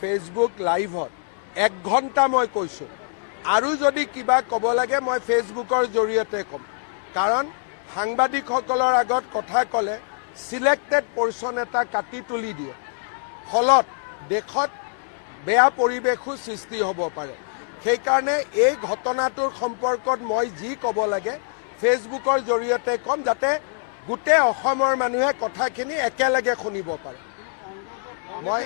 Facebook লাইভত এক ঘণ্টা মই কৈছোঁ। আৰু যদি কিবা ক'ব লাগে মই ফেচবুকৰ জৰিয়তে ক'ম। কাৰণ সাংবাদিকসকলৰ আগত কথা ক'লে চিলেক্টেড পৰ্চন এটা কাটি তুলি দিয়ে। ফলত দেশত বেয়া পৰিৱেশো সৃষ্টি হ'ব পাৰে। সেইকাৰণে এই ঘটনাটোৰ সম্পৰ্কত মই যি ক'ব লাগে ফেচবুকৰ জৰিয়তে ক'ম যাতে গোটেই অসমৰ মানুহে কথাখিনি একেলগে শুনিব পাৰে। মই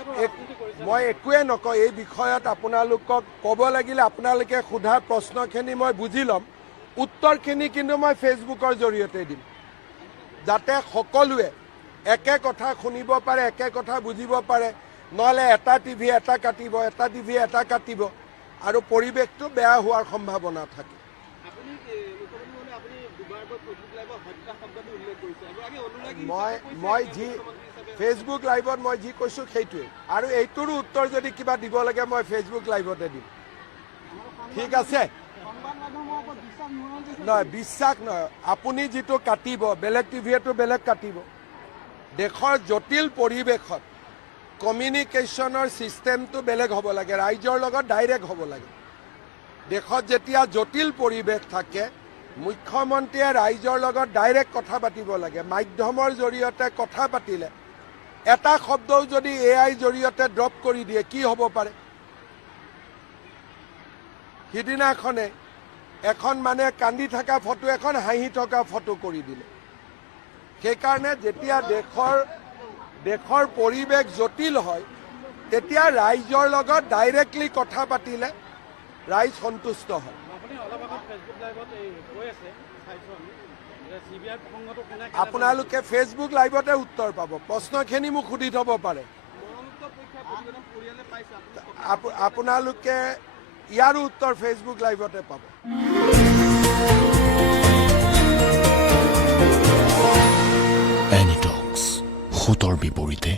মই একোৱে নকওঁ। এই বিষয়ত আপোনালোকক ক'ব লাগিলে আপোনালোকে সোধা প্ৰশ্নখিনি মই বুজি ল'ম। উত্তৰখিনি কিন্তু মই ফেচবুকৰ জৰিয়তে দিম। যাতে সকলোৱে একে কথা শুনিব পাৰে একে কথা বুজিব পাৰে। নহ'লে এটা টিভি এটা কাটিব এটা টিভি এটা কাটিব। আৰু পৰিৱেশটো বেয়া হোৱাৰ সম্ভাৱনা থাকে। মই মই যি ফেচবুক লাইভত মই যি কৈছোঁ সেইটোৱেই আৰু এইটোৰো উত্তৰ যদি কিবা দিব লাগে, মই ফেচবুক লাইভতে দিম। ঠিক আছে? নহয়, বিশ্বাস নহয়। আপুনি যিটো কাটিব, বেলেগ টিভিয়েটো বেলেগ কাটিব। দেশৰ জটিল পৰিৱেশত কমিউনিকেশ্যনৰ ছিষ্টেমটো বেলেগ হ'ব লাগে, ৰাইজৰ লগত ডাইৰেক্ট হ'ব লাগে। দেশত যেতিয়া জটিল পৰিৱেশ থাকে, মুখ্যমন্ত্ৰীয়ে ৰাইজৰ লগত ডাইৰেক্ট কথা পাতিব লাগে। মাধ্যমৰ জৰিয়তে কথা পাতিলে এটা শব্দও যদি এ আইৰ জৰিয়তে ড্ৰপ কৰি দিয়ে কি হ'ব পাৰে? সিদিনাখনে এখন মানে কান্দি থকা ফটো এখন হাঁহি থকা ফটো কৰি দিলে। সেইকাৰণে যেতিয়া দেশৰ দেশৰ পৰিৱেশ জটিল হয় তেতিয়া ৰাইজৰ লগত ডাইৰেক্টলি কথা পাতিলে ৰাইজ সন্তুষ্ট হয়। আপোনালোকে ফেচবুক লাইভতে উত্তৰ পাব। প্ৰশ্নখিনি মোক সুধি থ'ব পাৰে। আপোনালোকে ইয়াৰো উত্তৰ ফেচবুক লাইভতে পাব। এনিটক্স সোঁতৰ বিপৰীতে